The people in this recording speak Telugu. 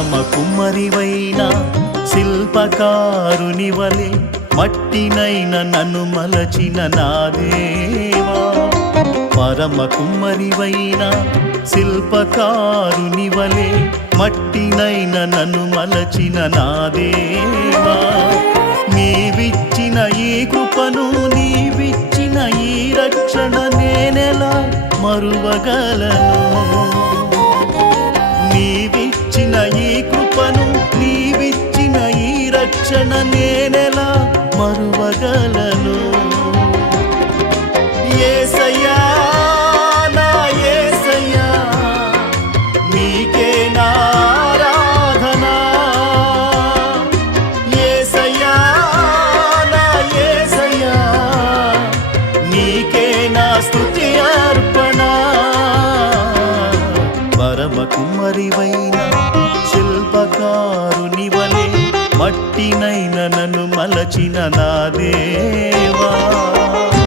పరమ కుమ్మరివైన శిల్పకారుని వలె మట్టినైన నన్ను మలచిన నా దేవా పరమ కుమ్మరివైన శిల్పకారుని వలె మట్టినైన నన్ను మలచిన నా దేవా నీవిచ్చిన ఈ కృపను నీవిచ్చిన ఈ రక్షణ నేనెలా మరువగలను నీవిచ్చిన ఈ కృపను నీవిచ్చిన ఈ రక్షణ నేనెలా మరువగలను యేసయ్యా నా యేసయ్యా నీకే నా ఆరాధన యేసయ్యా నా యేసయ్యా నీకే నా స్తుతి అర్పణ పరమ కుమ్మరివైన శిల్పకారుని వలె మట్టినైన నన్ను మలచిన నా దేవా